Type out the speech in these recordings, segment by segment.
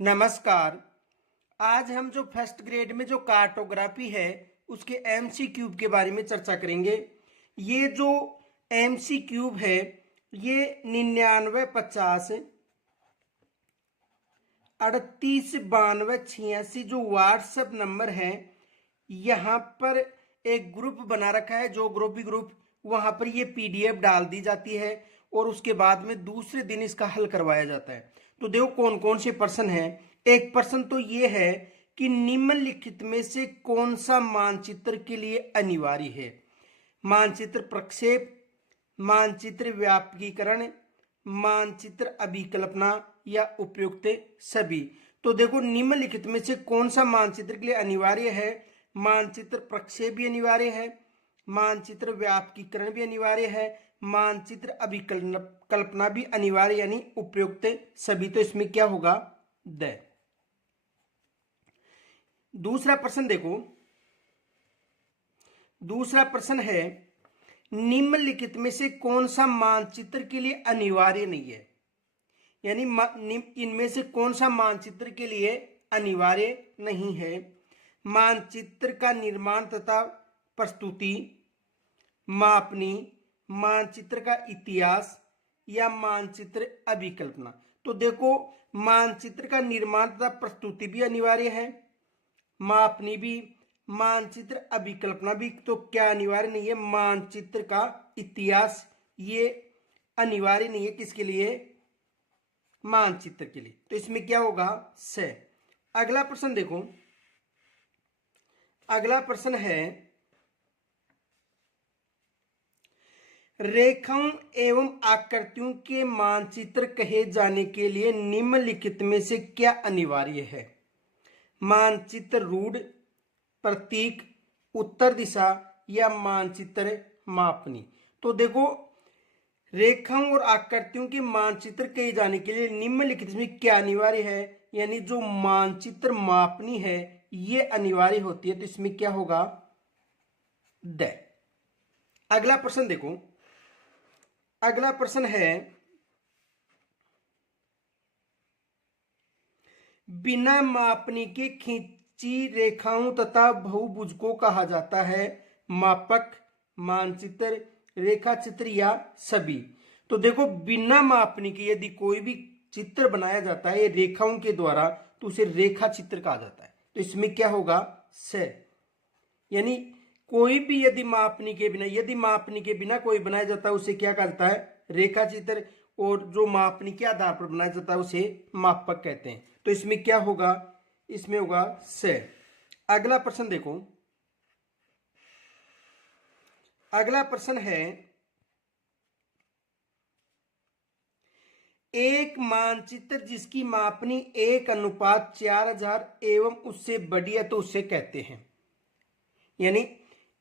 नमस्कार। आज हम जो फर्स्ट ग्रेड में जो कार्टोग्राफी है उसके एमसी क्यूब के बारे में चर्चा करेंगे। ये जो एमसी क्यूब है ये 9950 389286 जो व्हाट्सएप नंबर है, यहाँ पर एक ग्रुप बना रखा है। जो ग्रुप भी ग्रुप वहां पर ये पीडीएफ डाल दी जाती है और उसके बाद में दूसरे दिन इसका हल करवाया जाता है। तो देखो कौन कौन से प्रश्न हैं। एक प्रश्न तो ये है कि निम्नलिखित में से कौन सा मानचित्र के लिए अनिवार्य है। मानचित्र प्रक्षेप, मानचित्र व्यापकीकरण, मानचित्र अभिकल्पना या उपयुक्त सभी। तो देखो निम्नलिखित में से कौन सा मानचित्र के लिए अनिवार्य है। मानचित्र प्रक्षेप भी अनिवार्य है, मानचित्र व्यापकीकरण भी अनिवार्य है, मानचित्र अभिकल्पना भी अनिवार्य यानी उपयुक्त सभी। तो इसमें क्या होगा द। दूसरा प्रश्न देखो, दूसरा प्रश्न है निम्नलिखित में से कौन सा मानचित्र के लिए अनिवार्य नहीं है। यानी इनमें से कौन सा मानचित्र के लिए अनिवार्य नहीं है। मानचित्र का निर्माण तथा प्रस्तुति, मापनी, मानचित्र का इतिहास या मानचित्र अभिकल्पना। तो देखो मानचित्र का निर्माण तथा प्रस्तुति भी अनिवार्य है, मापनी भी, मानचित्र अभिकल्पना भी। तो क्या अनिवार्य नहीं है, मानचित्र का इतिहास ये अनिवार्य नहीं है किसके लिए, मानचित्र के लिए। तो इसमें क्या होगा से। अगला प्रश्न देखो, अगला प्रश्न है रेखाओं एवं आकृतियों के मानचित्र कहे जाने के लिए निम्नलिखित में से क्या अनिवार्य है। मानचित्र रूढ़, प्रतीक, उत्तर दिशा या मानचित्र मापनी। तो देखो रेखाओं और आकृतियों के मानचित्र कहे जाने के लिए निम्नलिखित में क्या अनिवार्य है, यानी जो मानचित्र मापनी है ये अनिवार्य होती है। तो इसमें क्या होगा द। अगला प्रश्न देखो, अगला प्रश्न है बिना मापनी के खींची रेखाओं तथा बहुभुज को कहा जाता है मापक, मानचित्र, रेखा चित्र या सभी। तो देखो बिना मापनी के यदि कोई भी चित्र बनाया जाता है रेखाओं के द्वारा तो उसे रेखा चित्र कहा जाता है। तो इसमें क्या होगा से। यानी कोई भी यदि मापनी के बिना, यदि मापनी के बिना कोई बनाया जाता है उसे क्या कहता है रेखा चित्र, और जो मापनी के आधार पर बनाया जाता है उसे मापक कहते हैं। तो इसमें क्या होगा, इसमें होगा से। अगला प्रश्न देखो, अगला प्रश्न है एक मानचित्र जिसकी मापनी 1:4000 एवं उससे बड़ी है तो उसे कहते हैं। यानी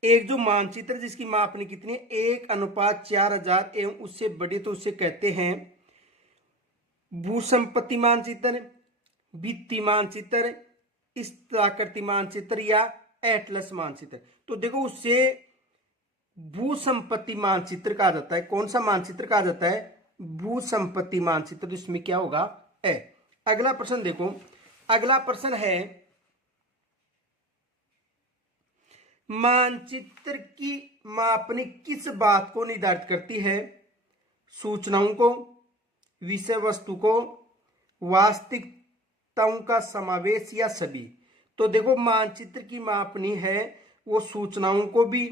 एक जो मानचित्र जिसकी मापनी कितनी है 1:4000 एवं उससे बड़ी तो उसे कहते हैं भूसंपत्ति मानचित्र, भित्ति मानचित्र, स्थलाकृति मानचित्र या एटलस मानचित्र। तो देखो उससे भूसंपत्ति मानचित्र कहा जाता है। कौन सा मानचित्र कहा जाता है, भूसंपत्ति मानचित्र। तो इसमें क्या होगा ए। अगला प्रश्न देखो, अगला प्रश्न है मानचित्र की मापनी किस बात को निर्धारित करती है। सूचनाओं को, विषय वस्तु को, वास्तविकताओं का समावेश या सभी। तो देखो मानचित्र की मापनी है वो सूचनाओं को भी,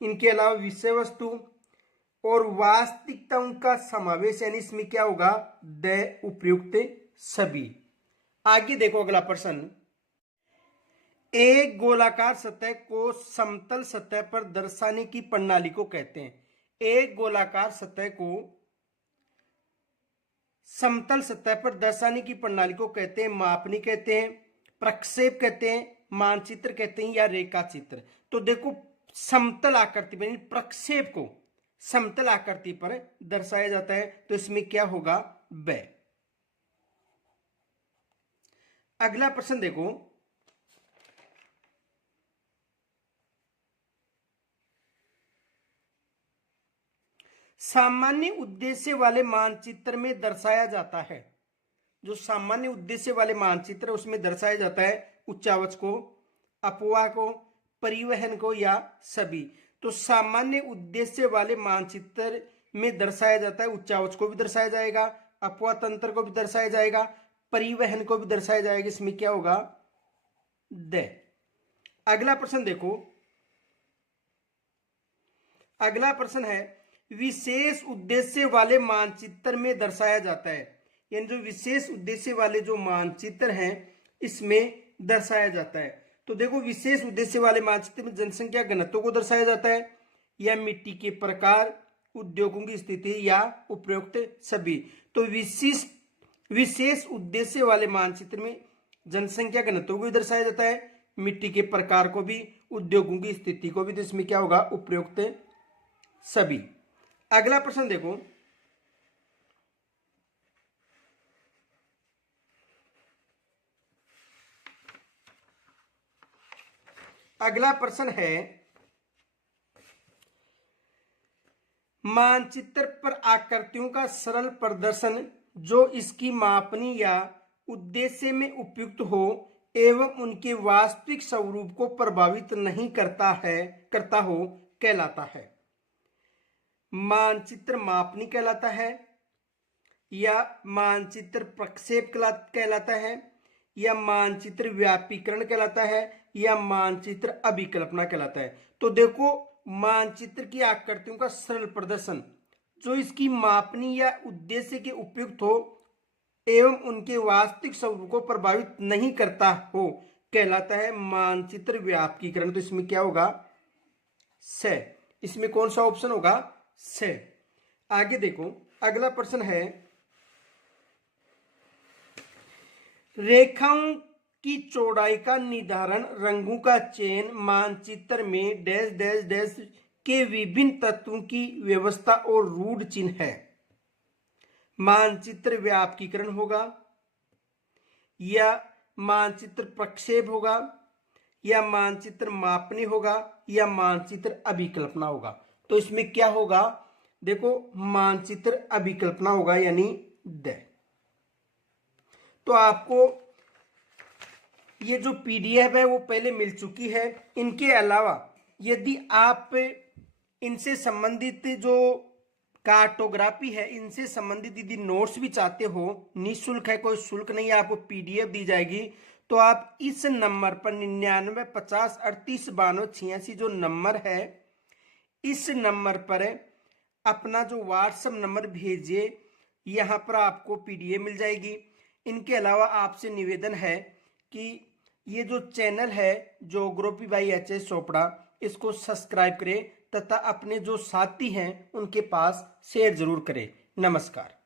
इनके अलावा विषय वस्तु और वास्तविकताओं का समावेश, यानी इसमें क्या होगा द उपयुक्त सभी। आगे देखो अगला प्रश्न, एक गोलाकार सतह को समतल सतह पर दर्शाने की प्रणाली को कहते हैं। एक गोलाकार सतह को समतल सतह पर दर्शाने की प्रणाली को कहते हैं मापनी कहते हैं, प्रक्षेप कहते हैं, मानचित्र कहते हैं या रेखा चित्र। तो देखो समतल आकृति पर प्रक्षेप को समतल आकृति पर दर्शाया जाता है। तो इसमें क्या होगा ब। अगला प्रश्न देखो, सामान्य उद्देश्य वाले मानचित्र में दर्शाया जाता है। जो सामान्य उद्देश्य वाले मानचित्र उसमें दर्शाया जाता है उच्चावच को, अपवाह को, परिवहन को या सभी। तो सामान्य उद्देश्य वाले मानचित्र में दर्शाया जाता है उच्चावच को भी दर्शाया जाएगा, अपवाह तंत्र को भी दर्शाया जाएगा, परिवहन को भी दर्शाया जाएगा। इसमें क्या होगा? द। अगला प्रश्न देखो, अगला प्रश्न है विशेष उद्देश्य वाले मानचित्र में दर्शाया जाता है, यानी जो विशेष उद्देश्य वाले जो मानचित्र हैं इसमें दर्शाया जाता है। तो देखो, विशेष उद्देश्य वाले मानचित्र में जनसंख्या घनत्व को दर्शाया जाता है, या मिट्टी के प्रकार, उद्योगों की स्थिति, या उपयुक्त सभी। तो विशेष उद्देश्य वाले मानचित्र में जनसंख्या घनत्व को भी दर्शाया जाता है, मिट्टी के प्रकार को भी, उद्योगों की स्थिति को भी। तो इसमें क्या होगा? उपयुक्त सभी। अगला प्रश्न देखो, अगला प्रश्न है मानचित्र पर आकृतियों का सरल प्रदर्शन जो इसकी मापनी या उद्देश्य में उपयुक्त हो एवं उनके वास्तविक स्वरूप को प्रभावित नहीं करता हो कहलाता है। मानचित्र मापनी कहलाता है, या मानचित्र प्रक्षेप कहलाता है, या मानचित्र व्यापीकरण कहलाता है, या मानचित्र अभिकल्पना कहलाता है। तो देखो, मानचित्र की आकृतियों का सरल प्रदर्शन जो इसकी मापनी या उद्देश्य के उपयुक्त हो एवं उनके वास्तविक स्वरूप को प्रभावित नहीं करता हो कहलाता है मानचित्र व्यापकीकरण। तो इसमें क्या होगा? से। इसमें कौन सा ऑप्शन होगा? से। आगे देखो, अगला प्रश्न है रेखाओं की चौड़ाई का निर्धारण, रंगों का चयन मानचित्र में डैश डैश डैश के विभिन्न तत्वों की व्यवस्था और रूढ़ चिन्ह है। मानचित्र व्यापकीकरण होगा, या मानचित्र प्रक्षेप होगा, या मानचित्र मापनी होगा, या मानचित्र अभिकल्पना होगा। तो इसमें क्या होगा? देखो, मानचित्र अभिकल्पना होगा, यानी द। तो आपको ये जो पीडीएफ है वो पहले मिल चुकी है। इनके अलावा यदि आप इनसे संबंधित जो कार्टोग्राफी है इनसे संबंधित यदि नोट्स भी चाहते हो, निःशुल्क है, कोई शुल्क नहीं है, आपको पीडीएफ दी जाएगी। तो आप इस नंबर पर 99 50 38 92 86 जो नंबर है, इस नंबर पर अपना जो व्हाट्सएप नंबर भेजिए, यहाँ पर आपको पीडीएफ मिल जाएगी। इनके अलावा आपसे निवेदन है कि ये जो चैनल है ज्योग्राफी बाय एच.एस. चोपड़ा, इसको सब्सक्राइब करें तथा अपने जो साथी हैं उनके पास शेयर जरूर करें। नमस्कार।